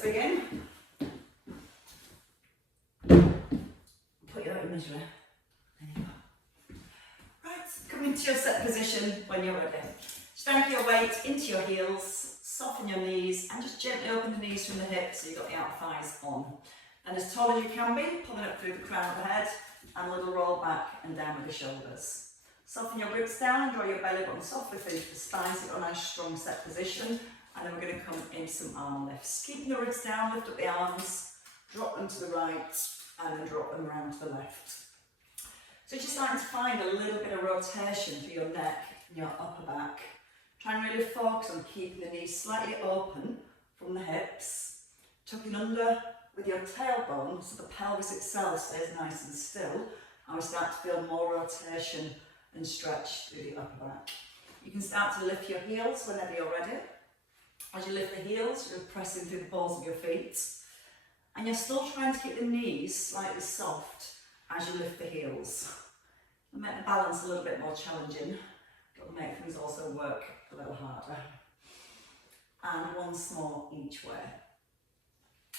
let's begin. Put your imagery. There you go. Right, come into your set position when you're ready. Just anchor your weight into your heels, soften your knees, and just gently open the knees from the hips so you've got the outer thighs on. And as tall as you can be, pulling up through the crown of the head, and a little roll back and down with the shoulders. Soften your ribs down and draw your belly button softly through the spine so you've got a nice strong set position. And then we're going to come into some arm lifts. Keeping the ribs down, lift up the arms, drop them to the right, and then drop them around to the left. So just starting to find a little bit of rotation for your neck and your upper back. Try and really focus on keeping the knees slightly open from the hips, tucking under with your tailbone so the pelvis itself stays nice and still, and we start to feel more rotation and stretch through the upper back. You can start to lift your heels whenever you're ready. As you lift the heels, you're pressing through the balls of your feet, and you're still trying to keep the knees slightly soft as you lift the heels. It'll make the balance a little bit more challenging, but it'll make things also work a little harder. And once more each way.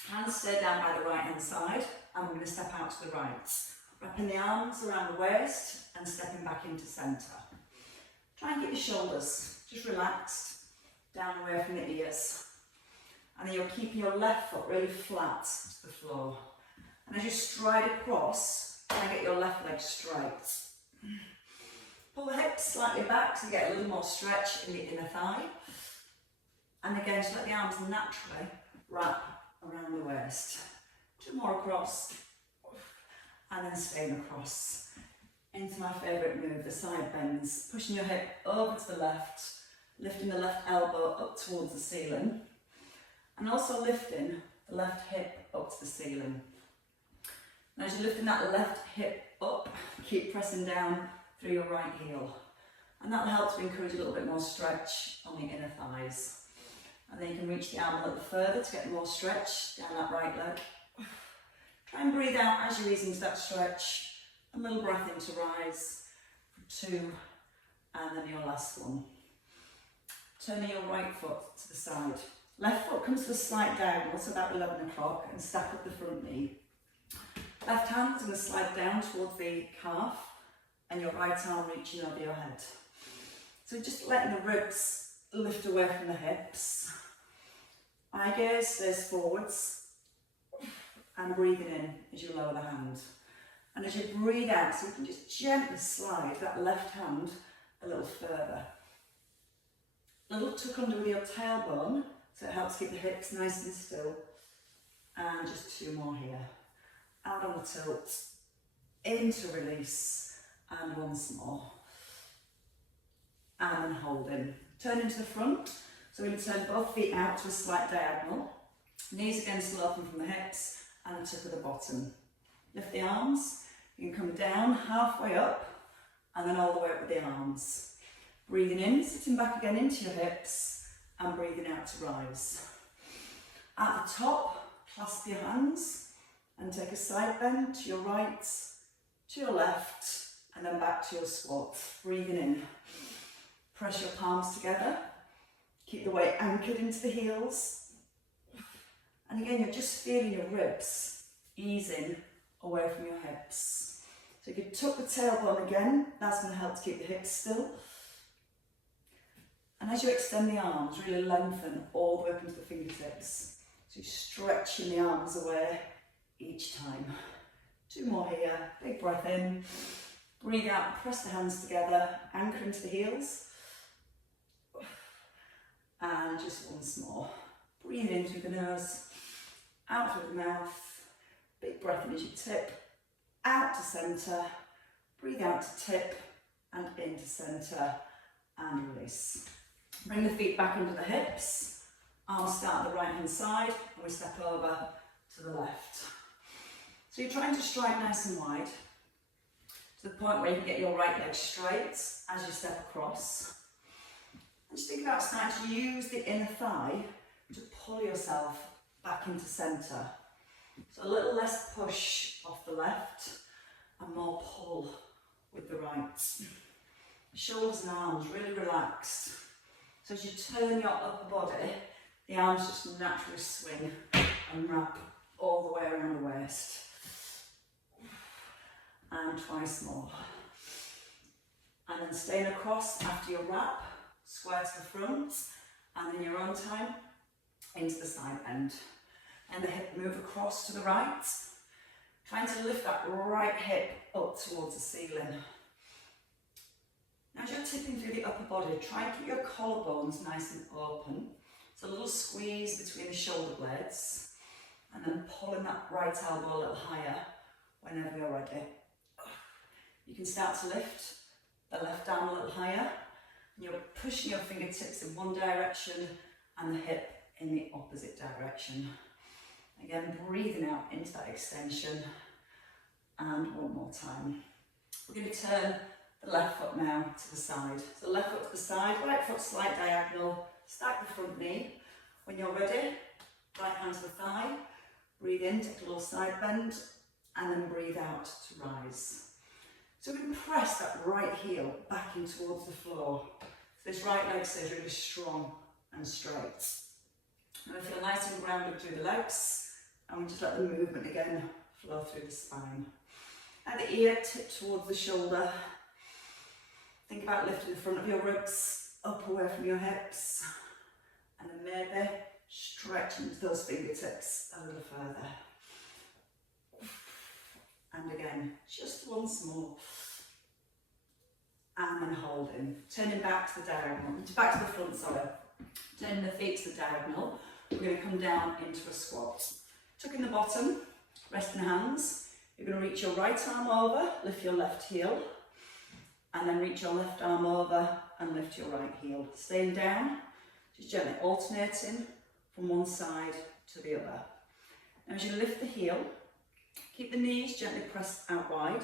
Hands stay down by the right hand side, and we're going to step out to the right. Wrapping the arms around the waist and stepping back into centre. Try and keep your shoulders just relaxed, down away from the ears. And then you're keeping your left foot really flat to the floor. And as you stride across, try and get your left leg straight. Pull the hips slightly back so you get a little more stretch in the inner thigh. And again, just let the arms naturally wrap around the waist. 2 more across. And then staying across. Into my favourite move, the side bends. Pushing your hip over to the left, lifting the left elbow up towards the ceiling, and also lifting the left hip up to the ceiling. And as you're lifting that left hip up, keep pressing down through your right heel. And that will help to encourage a little bit more stretch on the inner thighs. And then you can reach the arm a little further to get more stretch down that right leg. Try and breathe out as you ease into that stretch. A little breath in to rise for 2, and then your last one. Turning your right foot to the side. Left foot comes to a slight downward, so about 11 o'clock, and stack up the front knee. Left hand is going to slide down towards the calf, and your right arm reaching over your head. So just letting the ribs lift away from the hips. Eye gaze stays forwards. And breathing in as you lower the hand. And as you breathe out, so you can just gently slide that left hand a little further. A little tuck under with your tailbone, so it helps keep the hips nice and still. And just 2 more here. Out on the tilt, into release, and once more. And then holding. Turn into the front, so we're going to turn both feet out to a slight diagonal. Knees again still open from the hips. And the tip of the bottom. Lift the arms, you can come down halfway up and then all the way up with the arms. Breathing in, sitting back again into your hips and breathing out to rise. At the top, clasp your hands and take a side bend to your right, to your left, and then back to your squat. Breathing in. Press your palms together, keep the weight anchored into the heels. And again, you're just feeling your ribs easing away from your hips. So you can tuck the tailbone again. That's going to help to keep the hips still. And as you extend the arms, really lengthen all the way up into the fingertips. So you're stretching the arms away each time. 2 more here. Big breath in. Breathe out, press the hands together, anchor into the heels. And just once more. Breathe in through the nose. Out through the mouth, big breath in as you tip, out to centre, breathe out to tip, and into centre, and release. Bring the feet back under the hips, arms start at the right hand side, and we step over to the left. So you're trying to stride nice and wide, to the point where you can get your right leg straight as you step across. And just think about starting to use the inner thigh to pull yourself back into centre. So a little less push off the left and more pull with the right. Shoulders and arms really relaxed. So as you turn your upper body, the arms just naturally swing and wrap all the way around the waist. And twice more. And then staying across after your wrap, square to the front, and in your own time, into the side bend. And the hip move across to the right, trying to lift that right hip up towards the ceiling. Now as you're tipping through the upper body, try and keep your collarbones nice and open. So a little squeeze between the shoulder blades, and then pulling that right elbow a little higher whenever you're ready. You can start to lift the left arm a little higher, and you're pushing your fingertips in one direction and the hip in the opposite direction. Again, breathing out into that extension, and one more time. We're going to turn the left foot now to the side. So left foot to the side, right foot slight diagonal, stack the front knee. When you're ready, right hand to the thigh, breathe in, take a little side bend, and then breathe out to rise. So we can press that right heel back in towards the floor. So this right leg stays really strong and straight. And I feel nice and grounded through the legs, and we just let the movement again flow through the spine. At the ear, tip towards the shoulder. Think about lifting the front of your ribs up away from your hips, and then maybe stretching those fingertips a little further. And again, just once more. And then holding. Turning back to the diagonal, back to the front, sorry. Turning the feet to the diagonal. We're going to come down into a squat. Tuck in the bottom, rest in the hands. You're going to reach your right arm over, lift your left heel, and then reach your left arm over and lift your right heel. Staying down, just gently alternating from one side to the other. Now as you lift the heel, keep the knees gently pressed out wide,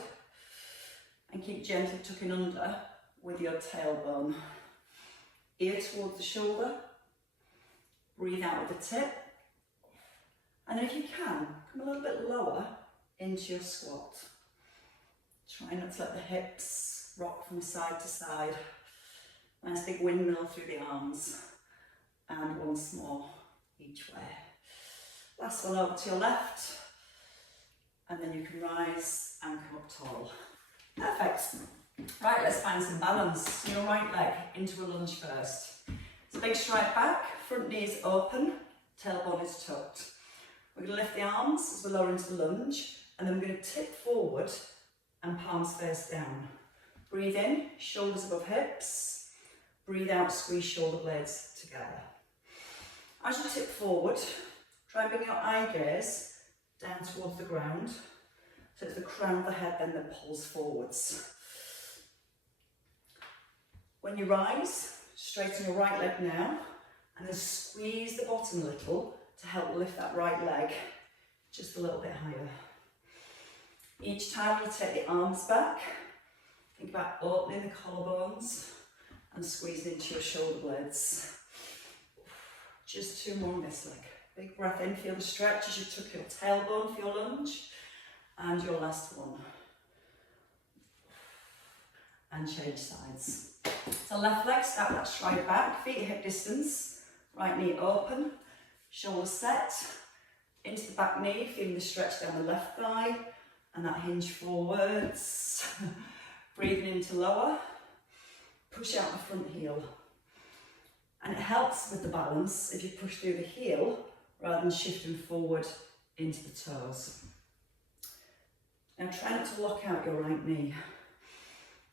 and keep gently tucking under with your tailbone. Ear towards the shoulder, breathe out with the tip, and then if you can, come a little bit lower into your squat. Try not to let the hips rock from side to side. Nice big windmill through the arms, and once more each way. Last one over to your left, and then you can rise and come up tall. Perfect. Right, let's find some balance. So your right leg into a lunge first. So big stride back, front knee is open, tailbone is tucked. We're going to lift the arms as we lower into the lunge, and then we're going to tip forward and palms face down. Breathe in, shoulders above hips. Breathe out, squeeze shoulder blades together. As you tip forward, try and bring your eye gaze down towards the ground. So it's the crown of the head then that pulls forwards. When you rise, straighten your right leg now, and then squeeze the bottom a little to help lift that right leg just a little bit higher. Each time you take the arms back, think about opening the collarbones and squeezing into your shoulder blades. Just two more on this leg. Big breath in, feel the stretch as you tuck your tailbone for your lunge. And your last one. And change sides. So left leg, start that stride back, feet hip distance, right knee open, shoulders set, into the back knee, feeling the stretch down the left thigh, and that hinge forwards. Breathing into lower, push out the front heel. And it helps with the balance if you push through the heel rather than shifting forward into the toes. Now try not to lock out your right knee.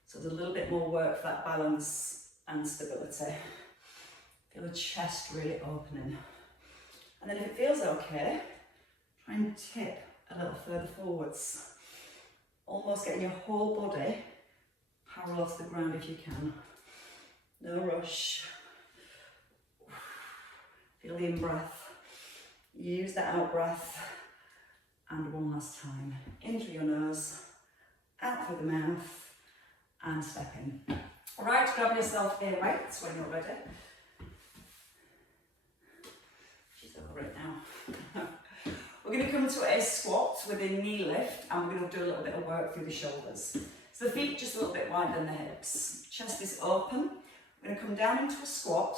So there's a little bit more work for that balance and stability. Feel the chest really opening. And then if it feels okay, try and tip a little further forwards. Almost getting your whole body parallel to the ground if you can. No rush. Feel the in-breath. Use the out-breath. And one last time. In through your nose, out through the mouth, and step in. All right, grab yourself a weight when you're ready. She's over it now. We're going to come to a squat with a knee lift, and we're going to do a little bit of work through the shoulders. So the feet just a little bit wider than the hips. Chest is open. We're going to come down into a squat.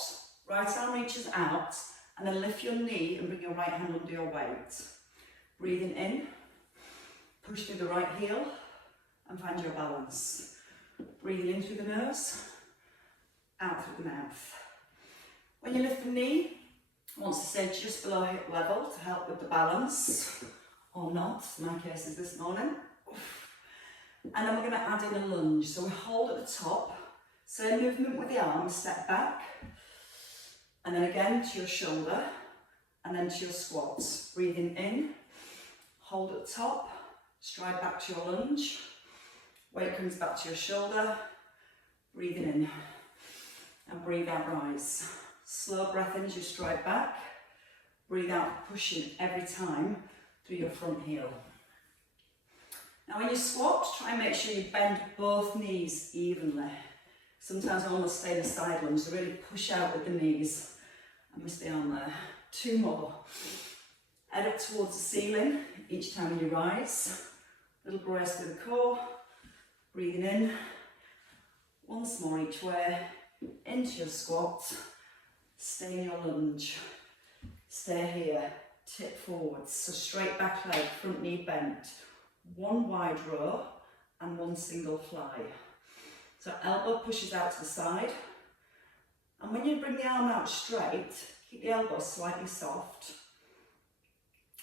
Right arm reaches out, And then lift your knee and bring your right hand under your weight. Breathing in, push through the right heel and find your balance. Breathing in through the nose, out through the mouth. When you lift the knee, I want to stay just below hip level to help with the balance, or not, in my case is this morning. And then we're going to add in a lunge. So we hold at the top, same movement with the arms, step back, and then again to your shoulder, and then to your squats. Breathing in, hold at the top, stride back to your lunge, weight comes back to your shoulder, breathing in, and breathe out, rise. Slow breath in as you stride back, breathe out, pushing every time through your front heel. Now when you squat, try and make sure you bend both knees evenly. Sometimes I almost stay in a side lunge, so really push out with the knees. I missed the arm there. 2 more. Head up towards the ceiling each time you rise. Little brace with the core. Breathing in. Once more each way. Into your squat. Stay in your lunge. Stay here. Tip forwards. So straight back leg, front knee bent. 1 wide row and 1 single fly. So elbow pushes out to the side. And when you bring the arm out straight, keep the elbow slightly soft.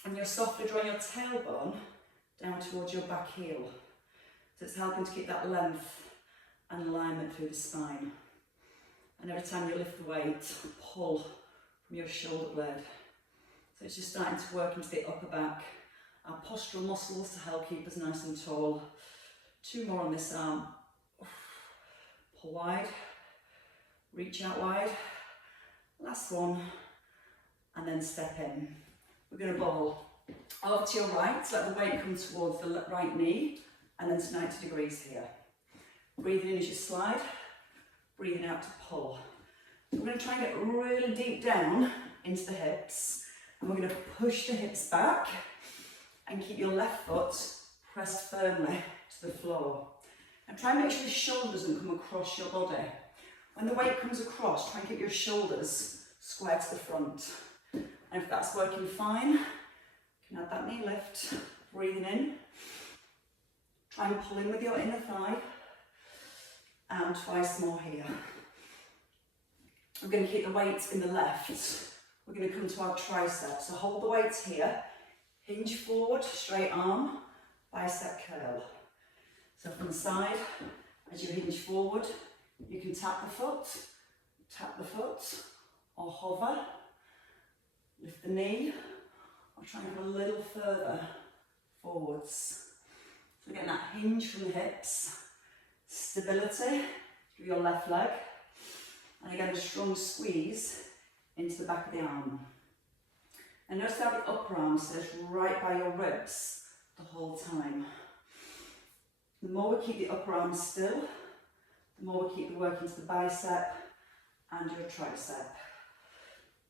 And you're softly drawing your tailbone down towards your back heel. So it's helping to keep that length and alignment through the spine. And every time you lift the weight, pull from your shoulder blade. So it's just starting to work into the upper back. Our postural muscles to help keep us nice and tall. 2 more on this arm. Pull wide. Reach out wide, last one, and then step in. We're going to ball over to your right, so let the weight come towards the right knee, and then to 90 degrees here. Breathing in as you slide, breathing out to pull. So we're going to try and get really deep down into the hips, and we're going to push the hips back, and keep your left foot pressed firmly to the floor. And try and make sure the shoulder doesn't come across your body. When the weight comes across, try and keep your shoulders square to the front. And if that's working fine, you can add that knee lift, breathing in. Try and pull in with your inner thigh. And twice more here. We're going to keep the weight in the left. We're going to come to our tricep. So hold the weight here. Hinge forward, straight arm, bicep curl. So from the side, as you hinge forward, you can tap the foot, or hover, lift the knee, or try and go a little further forwards. So again, that hinge from the hips, stability through your left leg, and again a strong squeeze into the back of the arm. And notice how the upper arm stays right by your ribs the whole time. The more we keep the upper arm still, the more we keep the work into the bicep and your tricep.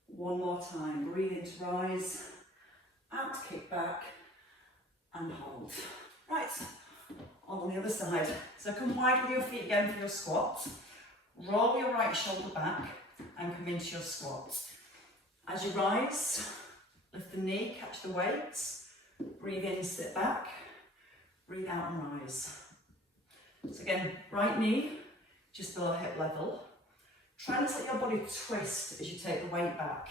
1 more time. Breathe in to rise, out to kick back, and hold. Right, on the other side. So come wide with your feet again for your squat. Roll your right shoulder back and come into your squat. As you rise, lift the knee, catch the weight. Breathe in, sit back. Breathe out and rise. So again, right knee just below hip level. Try and let your body twist as you take the weight back.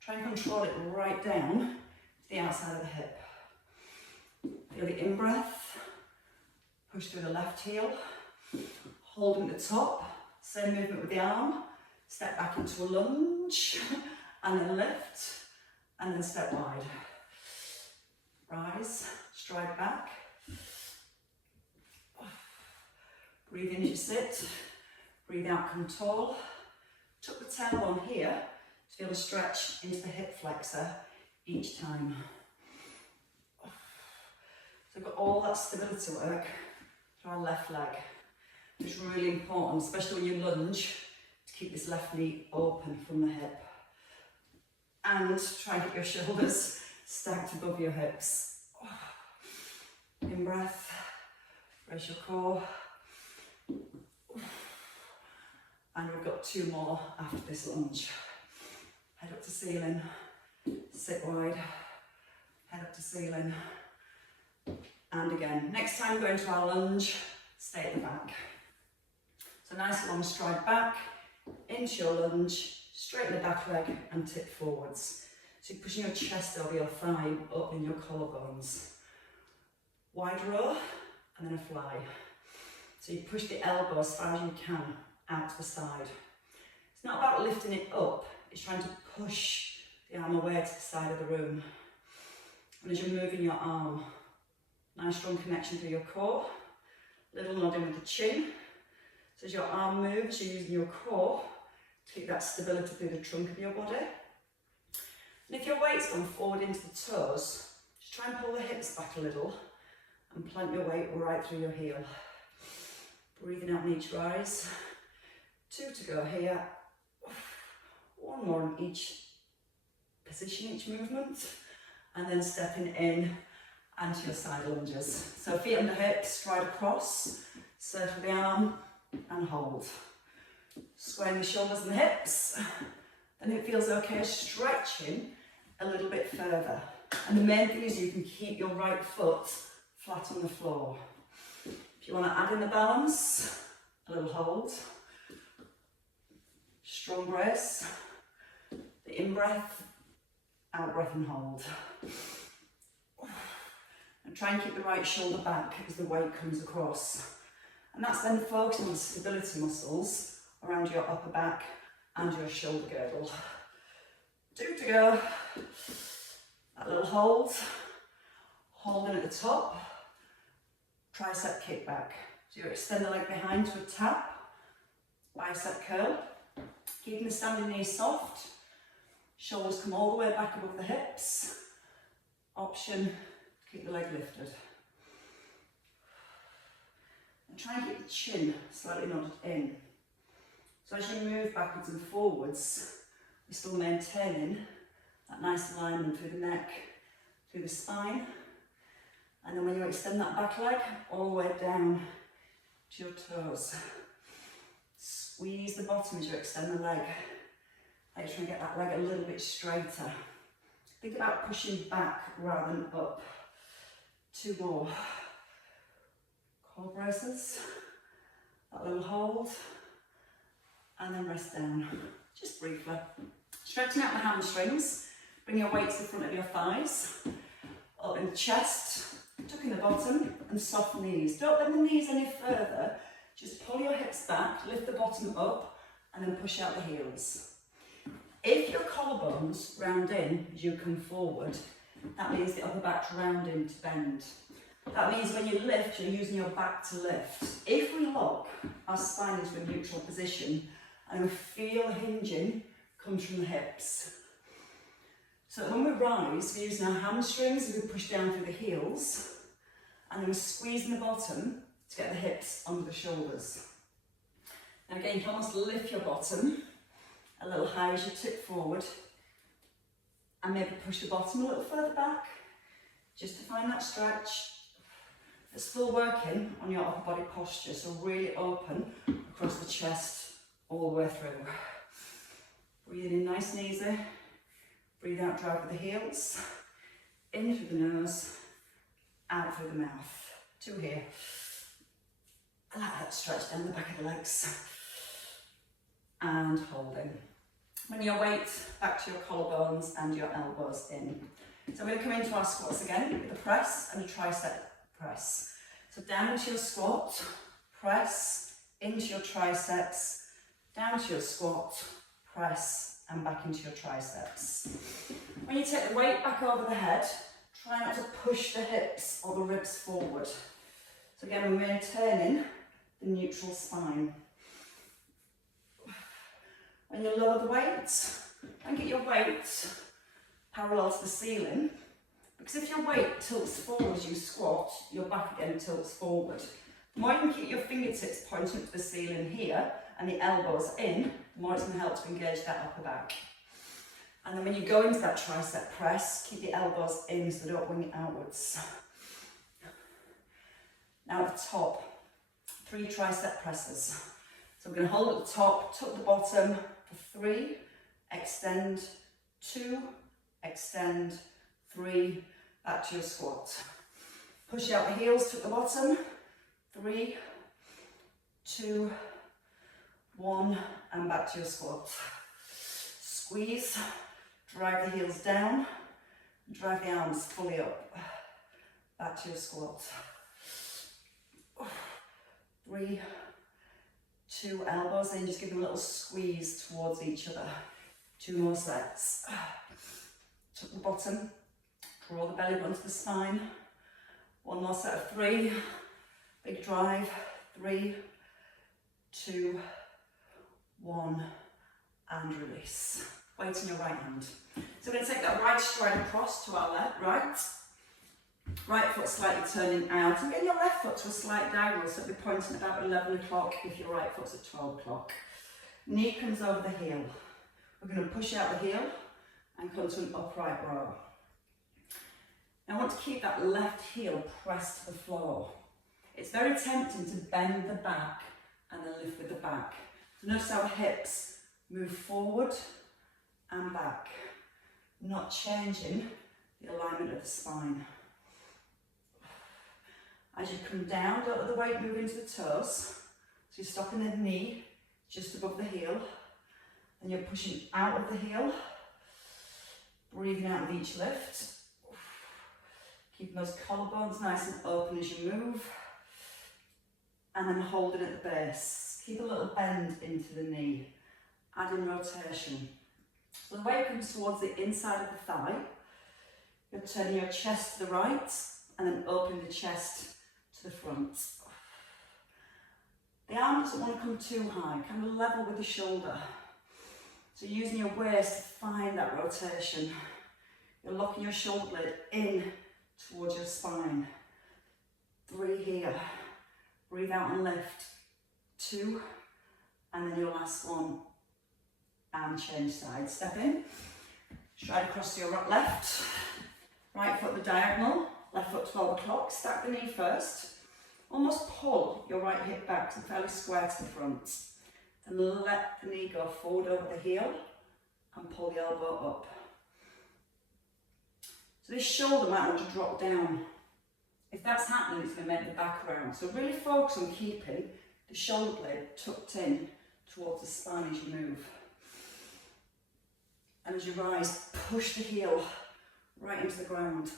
Try and control it right down to the outside of the hip. Feel the in-breath. Push through the left heel. Holding at the top. Same movement with the arm. Step back into a lunge. And then lift. And then step wide. Rise. Stride back. Breathe in as you sit, breathe out, come tall. Tuck the tailbone here to be able to stretch into the hip flexor each time. So we've got all that stability work through our left leg. It's really important, especially when you lunge, to keep this left knee open from the hip. And try and keep your shoulders stacked above your hips. In breath, raise your core. And we've got 2 more after this lunge. head up to ceiling, sit wide, head up to ceiling, and again. Next time, go into our lunge, stay at the back. So nice long stride back, into your lunge, straighten the back leg and tip forwards. So you're pushing your chest over your thigh, up in your collarbones. Wide row, and then a fly. So you push the elbow as far as you can out to the side. It's not about lifting it up, it's trying to push the arm away to the side of the room. And as you're moving your arm, nice strong connection through your core, little nodding with the chin. So as your arm moves, you're using your core to keep that stability through the trunk of your body. And if your weight's gone forward into the toes, just try and pull the hips back a little and plant your weight right through your heel. Breathing out in each rise. 2 to go here. 1 more in each position, each movement. And then stepping in and to your side lunges. So feet under hips, stride across, circle the arm and hold. Squaring the shoulders and the hips. And it feels okay stretching a little bit further. And the main thing is you can keep your right foot flat on the floor. If you want to add in the balance, a little hold. Strong brace. The in-breath, out-breath and hold. And try and keep the right shoulder back as the weight comes across. And that's then focusing on the stability muscles around your upper back and your shoulder girdle. 2 to go. That little hold. Holding at the top. Tricep kick back. So you extend the leg behind to a tap. Bicep curl. Keeping the standing knees soft. Shoulders come all the way back above the hips. Option to keep the leg lifted. And try and keep the chin slightly nodded in. So as you move backwards and forwards, you're still maintaining that nice alignment through the neck, through the spine. And then when you extend that back leg, all the way down to your toes. Squeeze the bottom as you extend the leg. Like you're trying to get that leg a little bit straighter. Think about pushing back rather than up. 2 more. Core braces. That little hold. And then rest down. Just briefly. Stretching out the hamstrings. Bring your weight to the front of your thighs. Up in the chest. Tuck in the bottom and soft knees. Don't bend the knees any further. Just pull your hips back, lift the bottom up, and then push out the heels. If your collarbones round in as you come forward, that means the upper back's rounding to bend. That means when you lift, you're using your back to lift. If we lock our spine into a neutral position and we feel hinging comes from the hips. So when we rise, we're using our hamstrings as we push down through the heels, and then we're squeezing the bottom to get the hips under the shoulders. Now again, you can almost lift your bottom a little higher as you tip forward, and maybe push the bottom a little further back, just to find that stretch. It's still working on your upper body posture, so really open across the chest all the way through. Breathing in nice and easy. Breathe out, drive with the heels. In through the nose, out through the mouth. 2 here. Allow that stretch down the back of the legs. And holding. Bring your weight back to your collarbones and your elbows in. So we're going to come into our squats again with a press and a tricep press. So down into your squat, press, into your triceps, down to your squat, press, and back into your triceps. When you take the weight back over the head, try not to push the hips or the ribs forward. So again, we're maintaining the neutral spine. When you lower the weight, try and get your weight parallel to the ceiling. Because if your weight tilts forward as you squat, your back again tilts forward. The more you can keep your fingertips pointing to the ceiling here and the elbows in, the more it's going to help to engage that upper back. And then when you go into that tricep press, keep the elbows in so they don't wing it outwards. Now at the top, 3 tricep presses. So we're going to hold at the top, tuck the bottom for 3, extend, 2, extend, 3, back to your squat. Push out the heels to the bottom, 3, 2, 1, and back to your squat. Squeeze, drive the heels down, drive the arms fully up, back to your squat. 3, 2, elbows, and just give them a little squeeze towards each other. 2 more sets. Tuck the bottom, draw the belly button to the spine. 1 more set of 3, big drive, 3, 2, 1, and release. Weight in your right hand. So we're going to take that right stride across to our left, right foot slightly turning out, and get your left foot to a slight diagonal, so it'll be pointing about 11 o'clock if your right foot's at 12 o'clock. Knee comes over the heel. We're going to push out the heel and come to an upright row. Now I want to keep that left heel pressed to the floor. It's very tempting to bend the back and then lift with the back. So notice how the hips move forward and back, not changing the alignment of the spine. As you come down, don't let the weight move into the toes. So you're stopping the knee just above the heel, and you're pushing out of the heel, breathing out with each lift. Keeping those collarbones nice and open as you move, and then holding at the base. Keep a little bend into the knee, adding rotation. So the weight comes towards the inside of the thigh. You're turning your chest to the right, and then opening the chest to the front. The arm doesn't want to come too high, kind of level with the shoulder. So using your waist to find that rotation. You're locking your shoulder blade in towards your spine. 3 here. Breathe out and lift. 2, and then your last one. And change sides. Step in. Stride across to your left. Right foot the diagonal. Left foot 12 o'clock. Stack the knee first. Almost pull your right hip back to fairly square to the front. And let the knee go forward over the heel and pull the elbow up. So this shoulder might want to drop down. If that's happening, it's going to make the back round. So really focus on keeping the shoulder blade tucked in towards the spine as you move. And as you rise, push the heel right into the ground.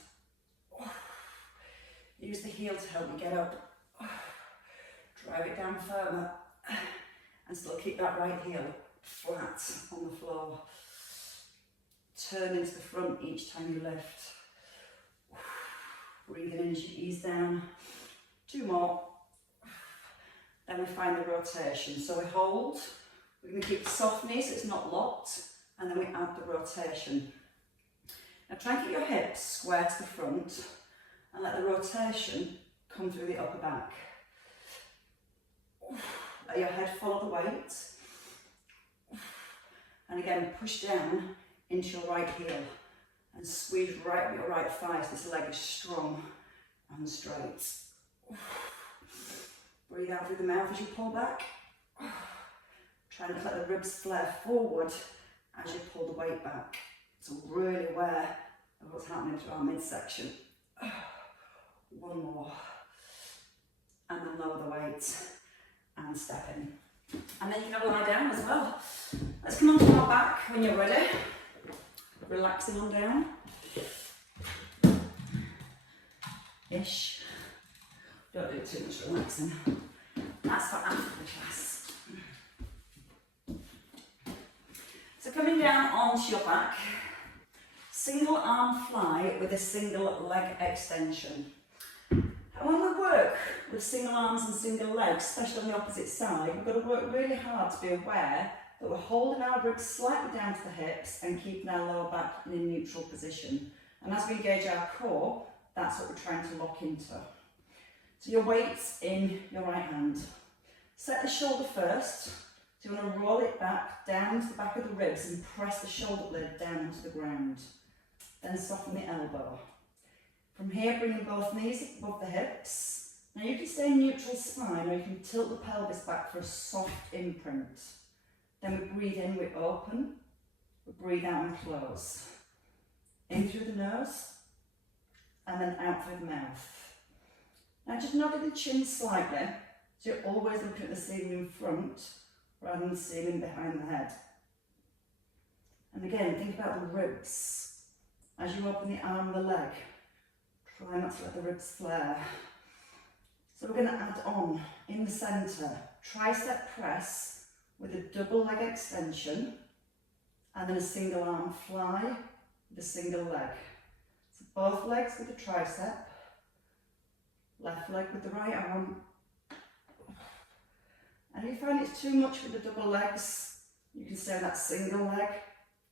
Use the heel to help you get up. Drive it down further. And still keep that right heel flat on the floor. Turn into the front each time you lift. Breathing in as you ease down. 2 more. Then we find the rotation. So we hold. We're going to keep the soft knee so it's not locked. And then we add the rotation. Now try and keep your hips square to the front. And let the rotation come through the upper back. Let your head follow the weight. And again, push down into your right heel. And squeeze right with your right thigh so this leg is strong and straight. Breathe out through the mouth as you pull back. Try not to let the ribs flare forward as you pull the weight back. So really aware of what's happening through our midsection. 1 more. And then lower the weight and step in. And then you can lie down as well. Let's come onto our back when you're ready. Relaxing on down. Ish. Don't do too much relaxing. That's for after the class. So coming down onto your back, single arm fly with a single leg extension. And when we work with single arms and single legs, especially on the opposite side, we've got to work really hard to be aware that we're holding our ribs slightly down to the hips and keeping our lower back in a neutral position. And as we engage our core, that's what we're trying to lock into. So your weight's in your right hand. Set the shoulder first. So you want to roll it back down to the back of the ribs and press the shoulder blade down onto the ground. Then soften the elbow. From here, bringing both knees above the hips. Now you can stay in neutral spine, or you can tilt the pelvis back for a soft imprint. Then we breathe in, we open, Breathe out and close. In through the nose and then out through the mouth. Now just nod the chin slightly, so you're always looking at the ceiling in front rather than the ceiling behind the head. And again, think about the ribs. As you open the arm and the leg, try not to let the ribs flare. So we're going to add on, in the centre, tricep press with a double leg extension and then a single arm fly with a single leg. So both legs with the tricep, left leg with the right arm. And if you find it's too much with the double legs, you can stay on that single leg,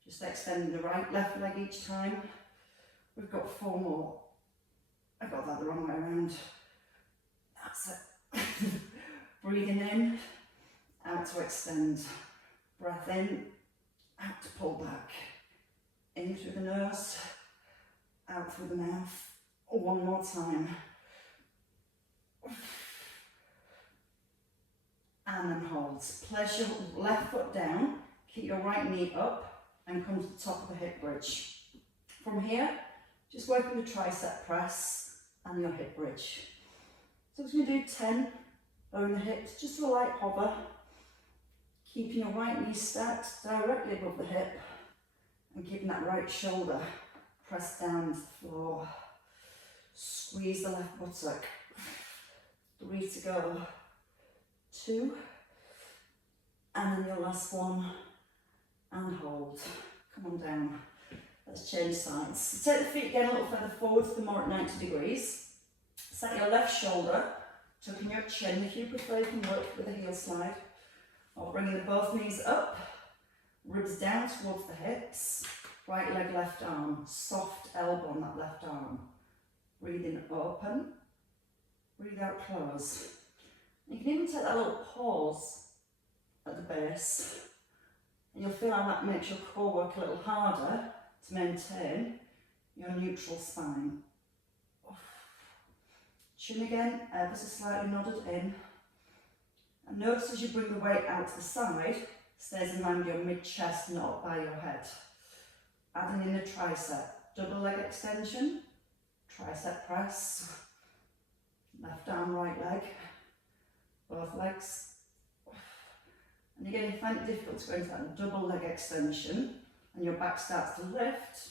just extending the right, left leg each time. We've got 4 more. I got that the wrong way around. That's it. Breathing in, out to extend. Breath in, out to pull back. In through the nose, out through the mouth. One more time. And then hold. Place your left foot down, keep your right knee up and come to the top of the hip bridge. From here, just working the tricep press and your hip bridge. So we're going to do 10 over the hips, just a light hover, keeping your right knee stacked directly above the hip and keeping that right shoulder pressed down to the floor. Squeeze the left buttock. 3 to go. 2, and then your last one, and hold. Come on down. Let's change sides. So take the feet again a little further forward to the more at 90 degrees. Set your left shoulder, tucking your chin. If you prefer, you can work with a heel slide. Or bringing the both knees up, ribs down towards the hips. Right leg, left arm. Soft elbow on that left arm. Breathe in, open. Breathe out, close. You can even take that little pause at the base, and you'll feel how that makes your core work a little harder to maintain your neutral spine. Chin again, ever so slightly nodded in. And notice as you bring the weight out to the side, stays in line with your mid-chest, not up by your head. Adding in the tricep, double leg extension, tricep press, left arm, right leg. Both legs. And again, if you find it difficult to go into that double leg extension and your back starts to lift,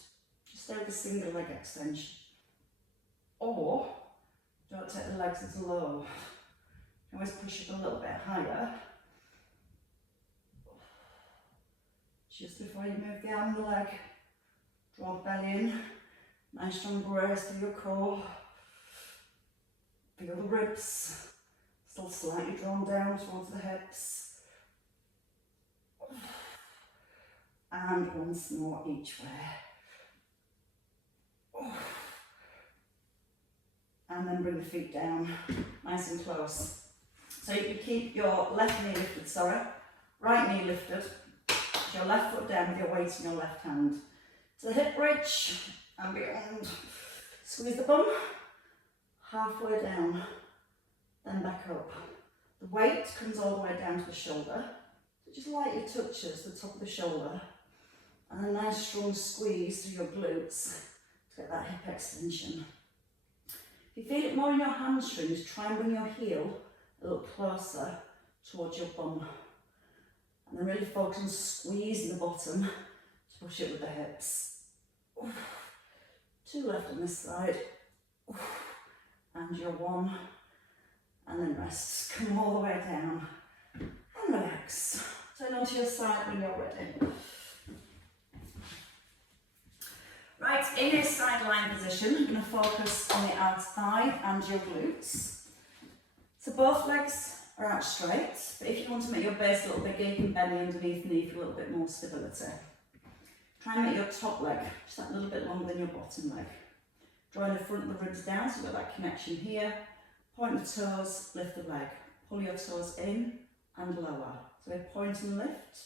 just stay with a single leg extension. Or, don't take the legs as low. You can always push up a little bit higher. Just before you move the arm and the leg, draw the belly in. Nice strong brace through your core. Feel the ribs. Still slightly drawn down towards the hips. And once more each way. And then bring the feet down, nice and close. So you can keep your left knee lifted, right knee lifted. Your left foot down with your weight in your left hand. To the hip bridge and beyond. Squeeze the bum, halfway down. Then back up. The weight comes all the way down to the shoulder. So it just lightly touches the top of the shoulder. And a nice strong squeeze through your glutes to get that hip extension. If you feel it more in your hamstrings, try and bring your heel a little closer towards your bum. And then really focus on squeezing the bottom to push it with the hips. 2 left on this side. And your 1. And then rest. Come all the way down. And relax. Turn onto your side when you're ready. Right, in this side lying position, you're going to focus on the outer thigh and your glutes. So both legs are out straight, but if you want to make your base a little bigger, you can bend the underneath knee for a little bit more stability. Try and make your top leg just that little bit longer than your bottom leg. Drawing the front of the ribs down, so you've got that connection here. Point the toes, lift the leg. Pull your toes in and lower. So we point and lift,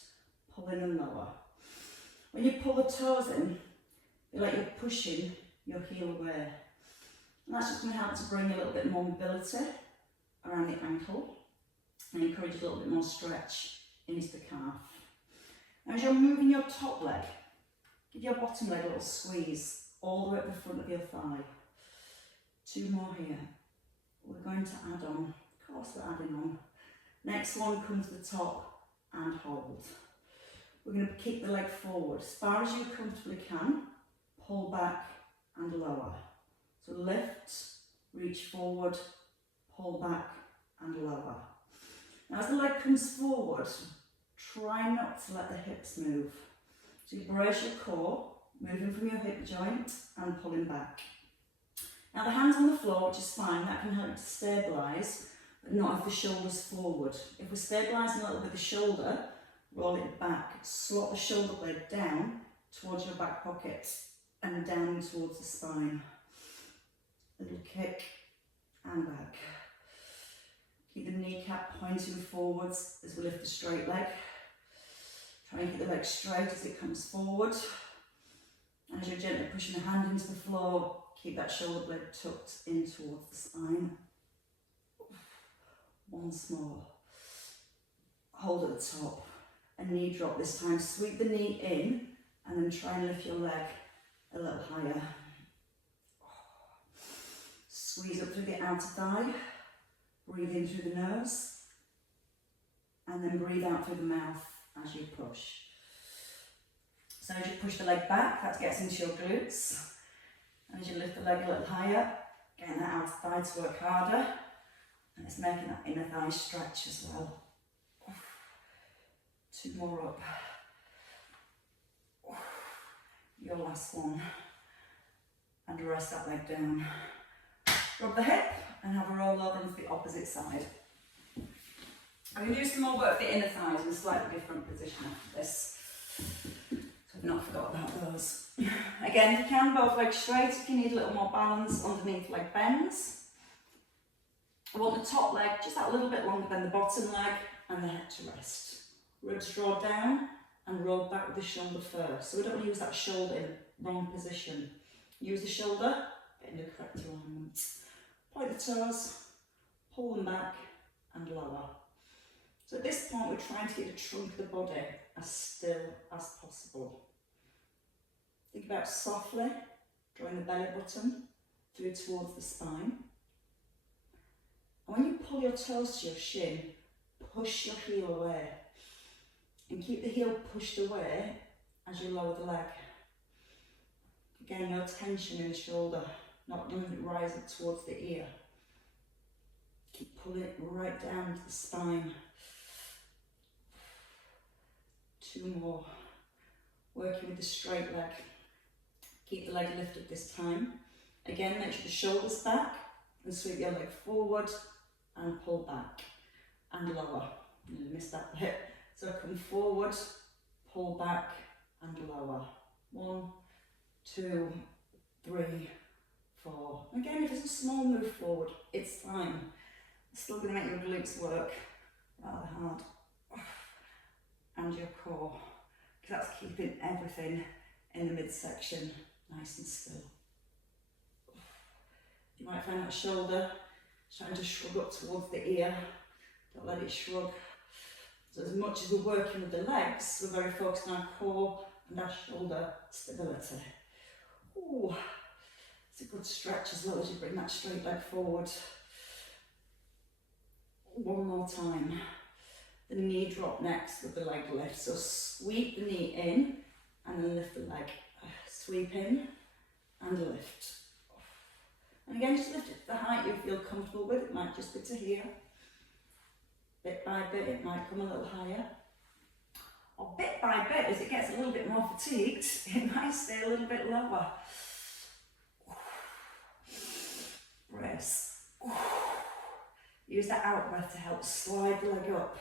pull in and lower. When you pull the toes in, feel like you're pushing your heel away. And that's just going to help to bring a little bit more mobility around the ankle and encourage a little bit more stretch into the calf. Now as you're moving your top leg, Give your bottom leg a little squeeze all the way up the front of your thigh. 2 more here. We're going to add on, of course we're adding on. Next one, come to the top and hold. We're going to kick the leg forward as far as you comfortably can, pull back and lower. So lift, reach forward, pull back and lower. Now as the leg comes forward, try not to let the hips move. So you brace your core, moving from your hip joint and pulling back. Now the hands on the floor, which is fine, that can help you to stabilise, but not if the shoulder's forward. If we're stabilising a little bit the shoulder, roll it back, slot the shoulder blade down towards your back pocket and down towards the spine. A little kick and back. Keep the kneecap pointing forwards as we lift the straight leg. Try and keep the leg straight as it comes forward. As you're gently pushing the hand into the floor, keep that shoulder blade tucked in towards the spine. Once more. Hold at the top. A knee drop this time. Sweep the knee in and then try and lift your leg a little higher. Squeeze up through the outer thigh. Breathe in through the nose. And then breathe out through the mouth as you push. So as you push the leg back, that gets into your glutes. And as you lift the leg a little higher, getting that outer thigh to work harder. And it's making that inner thigh stretch as well. 2 more up. Your last one. And rest that leg down. Rub the hip and have a roll over into the opposite side. I'm going to do some more work for the inner thighs in a slightly different position after this. So I've not forgot about those. Again, if you can, both legs straight. If you need a little more balance underneath leg bends. I want the top leg just that little bit longer than the bottom leg and the head to rest. Ribs draw down and roll back with the shoulder first. So we don't want to use that shoulder in the wrong position. Use the shoulder, get in the correct alignment. Point the toes, pull them back and lower. So at this point we're trying to get the trunk of the body as still as possible. Think about softly drawing the belly button through towards the spine. And when you pull your toes to your shin, push your heel away. And keep the heel pushed away as you lower the leg. Again, no tension in the shoulder, not letting it rise up towards the ear. Keep pulling it right down to the spine. 2 more. Working with the straight leg. Keep the leg lifted this time. Again, make sure the shoulder's back and sweep your leg forward and pull back and lower. You missed that bit. So come forward, pull back and lower. 1, 2, 3, 4. Again, if it's a small move forward, it's fine. It's still going to make your glutes work rather hard. And your core, because that's keeping everything in the midsection nice and still. You might find that shoulder trying to shrug up towards the ear. Don't let it shrug. So as much as we're working with the legs, we're very focused on our core and our shoulder stability. Ooh, it's a good stretch as well as you bring that straight leg forward. 1 more time. The knee drop next with the leg lift. So sweep the knee in and then lift the leg. Sweep in and lift. And again, just lift it to the height you feel comfortable with. It might just be to here. Bit by bit, it might come a little higher. Or bit by bit, as it gets a little bit more fatigued, it might stay a little bit lower. Brace. Use that out breath to help slide the leg up.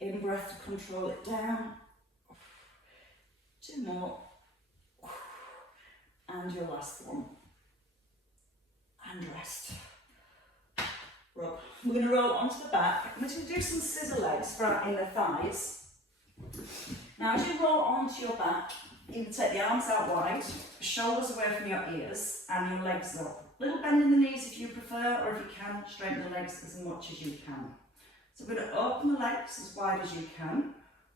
In breath to control it down. 2 more. And your last one. And rest. Rub. We're going to roll onto the back. I'm going to do some scissor legs for our inner thighs. Now as you roll onto your back, you can take the arms out wide, shoulders away from your ears, and your legs up. Little bend in the knees if you prefer, or if you can, straighten the legs as much as you can. So we're going to open the legs as wide as you can,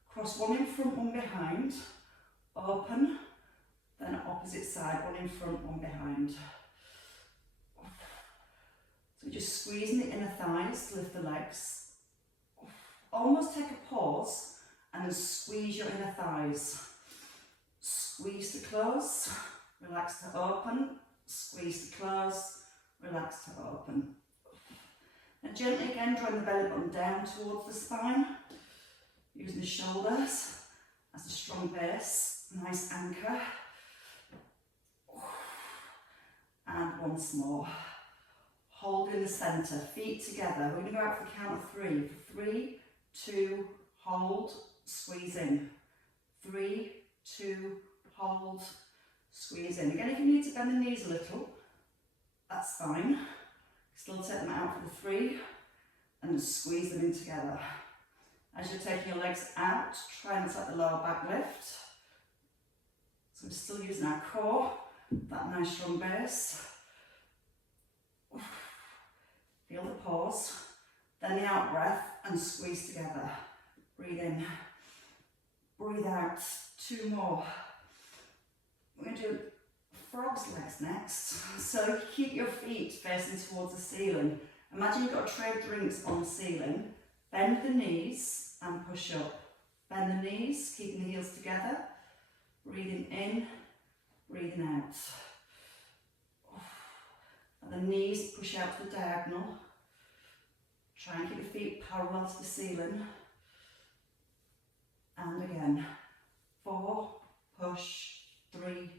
cross one in front, one behind, open, then opposite side, one in front, one behind. So just squeezing the inner thighs to lift the legs. Almost take a pause and then squeeze your inner thighs. Squeeze to close, relax to open, squeeze to close, relax to open. And gently again drawing the belly button down towards the spine, using the shoulders as a strong base, nice anchor. And once more. Hold in the centre, feet together. We're going to go out for the count of 3. 3, 2, hold, squeeze in. 3, 2, hold, squeeze in. Again, if you need to bend the knees a little, that's fine. Still take them out for the 3 and squeeze them in together. As you're taking your legs out, try not to let the lower back lift. So we're still using our core, that nice strong base. Feel the pause, then the out breath and squeeze together. Breathe in, breathe out. 2 more. We're going to do frog's legs next. So keep your feet facing towards the ceiling. Imagine you've got a tray of drinks on the ceiling. Bend the knees and push up. Bend the knees, keeping the heels together. Breathing in, breathing out. And the knees push out to the diagonal. Try and keep your feet parallel to the ceiling. And again. 4, push, 3,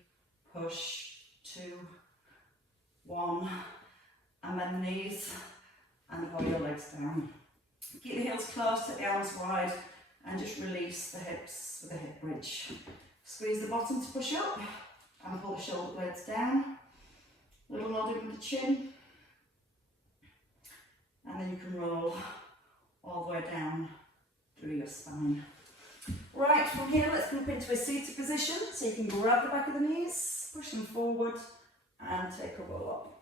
push, 2, 1. And bend the knees and lower your legs down. Keep the heels close, take the arms wide, and just release the hips with a hip bridge. Squeeze the bottom to push up and pull the shoulder blades down. Little nodding with the chin, and then you can roll all the way down through your spine. Right, from here let's move into a seated position, so you can grab the back of the knees, push them forward and take a roll up.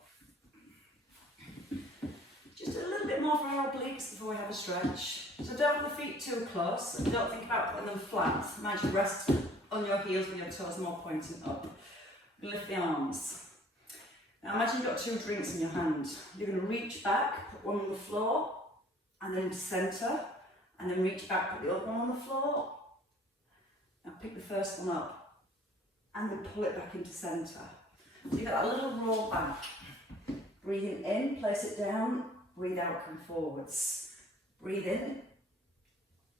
Just a little bit more for our obliques before we have a stretch. So don't put the feet too close, and don't think about putting them flat. Might rest on your heels with your toes more pointing up. Lift the arms. Now imagine you've got 2 drinks in your hand. You're going to reach back, put one on the floor, and then into centre, and then reach back, put the other one on the floor. Now pick the first one up, and then pull it back into centre. So you've got that little roll back. Breathing in, place it down, breathe out, come forwards. Breathe in,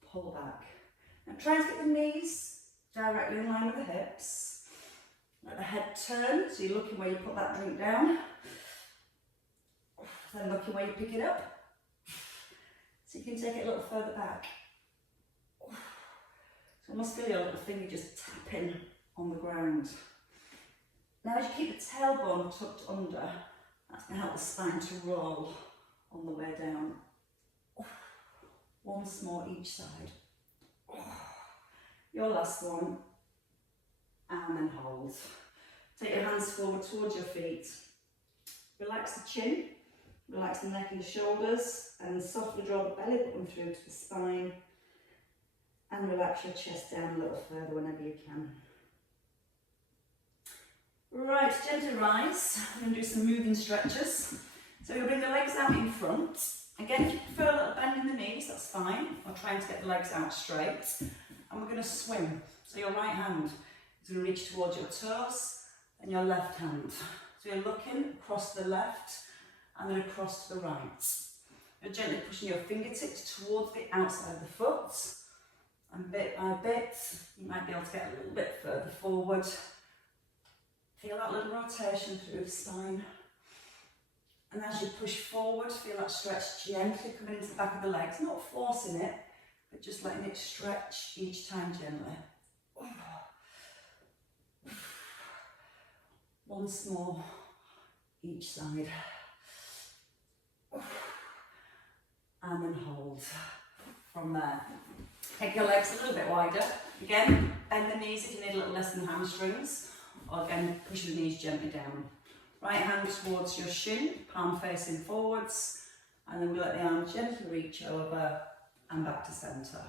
pull back. Now try and get the knees directly in line with the hips. Let the head turn, so you're looking where you put that drink down. Then looking where you pick it up. So you can take it a little further back. So almost feel your little finger just tapping on the ground. Now as you keep the tailbone tucked under, that's going to help the spine to roll on the way down. Once more each side. Your last one. And then hold. Take your hands forward towards your feet. Relax the chin, relax the neck and the shoulders, and softly draw the belly button through to the spine. And relax your chest down a little further whenever you can. Right, gently rise. We're going to do some moving stretches. So you'll bring the legs out in front. Again, if you prefer a little bend in the knees, that's fine. Or trying to get the legs out straight. And we're going to swim. So your right hand is going to reach towards your toes, and your left hand. So you're looking across to the left and then across to the right. You're gently pushing your fingertips towards the outside of the foot, and bit by bit you might be able to get a little bit further forward. Feel that little rotation through the spine, and as you push forward, feel that stretch gently coming into the back of the legs, not forcing it, but just letting it stretch each time gently. Once more, each side. And then hold. From there, take your legs a little bit wider. Again, bend the knees if you need a little less than hamstrings. Or again, push the knees gently down. Right hand towards your shin, palm facing forwards. And then we let the arm gently reach over and back to centre.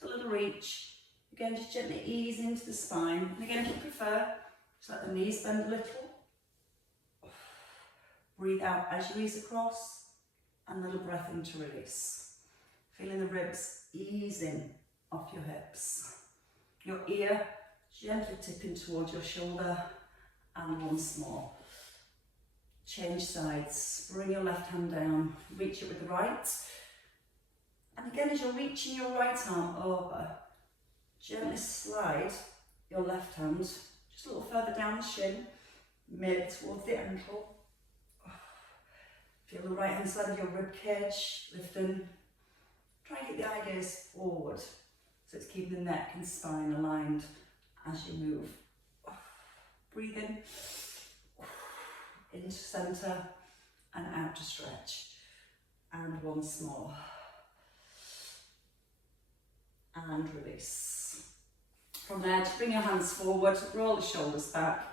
So a little reach. Again, just gently ease into the spine. And again, if you prefer, Just let the knees bend a little. Breathe out as you ease across, and a little breath in to release. Feeling the ribs easing off your hips. Your ear gently tipping towards your shoulder, and once more. Change sides, bring your left hand down, reach it with the right. And again, as you're reaching your right arm over, gently slide your left hand just a little further down the shin, maybe towards the ankle. Feel the right hand side of your rib cage lifting. Try and get the eye gaze forward, so it's keeping the neck and spine aligned as you move. Breathe in, into centre and out to stretch. And once more. And release. From there, just bring your hands forward, roll the shoulders back.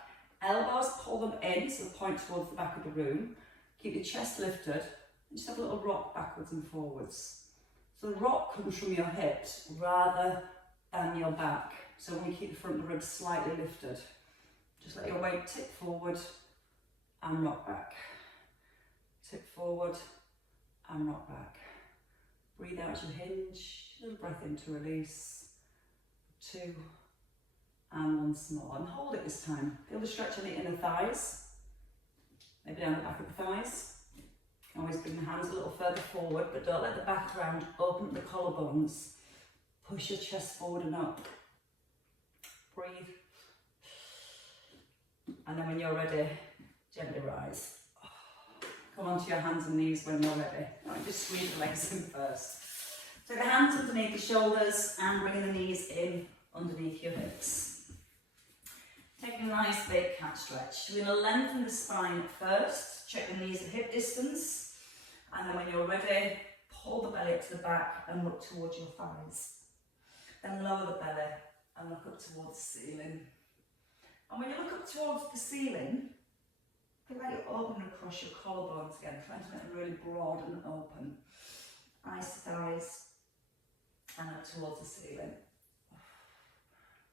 Elbows, pull them in, so point towards the back of the room. Keep your chest lifted, and just have a little rock backwards and forwards. So the rock comes from your hips rather than your back. So when you keep the front of the ribs slightly lifted, just let your weight tip forward and rock back. Tip forward and rock back. Breathe out your hinge, a little breath in to release. 2, and once more. And hold it this time. Feel the stretch in the inner thighs, maybe down the back of the thighs. You can always bring the hands a little further forward, but don't let the back round, open the collarbones. Push your chest forward and up. Breathe. And then when you're ready, gently rise. Come onto your hands and knees when you're ready. Don't just squeeze the legs in first. Take the hands underneath the shoulders and bring the knees in underneath your hips. Take a nice big cat stretch. We're going to lengthen the spine first. Check the knees at hip distance. And then when you're ready, pull the belly up to the back and look towards your thighs. Then lower the belly and look up towards the ceiling. And when you look up towards the ceiling, feel like you're opening across your collarbones again, trying to make them really broad and open. Eyes to thighs and up towards the ceiling.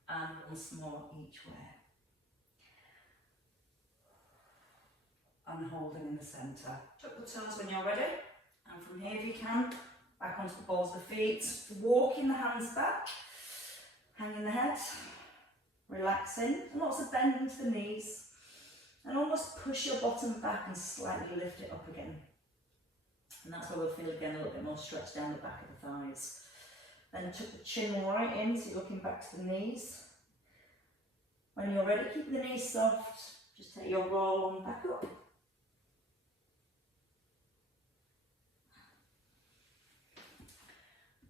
And once more each way. And holding in the centre. Tuck the toes when you're ready. And from here, if you can, back onto the balls of the feet. Walking the hands back. Hanging the head. Relaxing. And lots of bend into the knees. And almost push your bottom back and slightly lift it up again. And that's where we'll feel again a little bit more stretch down the back of the thighs. Then tuck the chin right in, so you're looking back to the knees. When you're ready, keep the knees soft. Just take your roll on back up.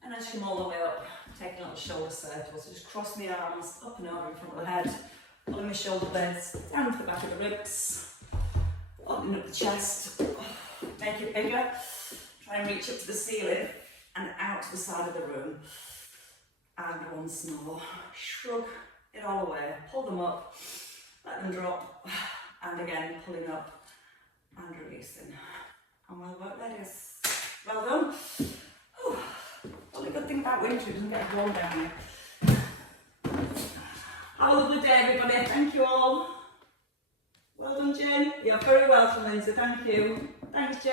And as you come all the way up, taking a little shoulder circle. So just cross the arms up and over in front of the head. Pulling the shoulder blades down to the back of the ribs. Opening up the chest. Make it bigger. Try and reach up to the ceiling and out to the side of the room. And once more. Shrug it all away. Pull them up. Let them drop. And again, pulling up and releasing. And well work, ladies. Well done. Whew. Only good thing about winter, it doesn't get warm down here. Have a lovely day, everybody. Thank you all. Well done, Jen. You're very welcome, Lindsay. Thank you. Thanks, Jen.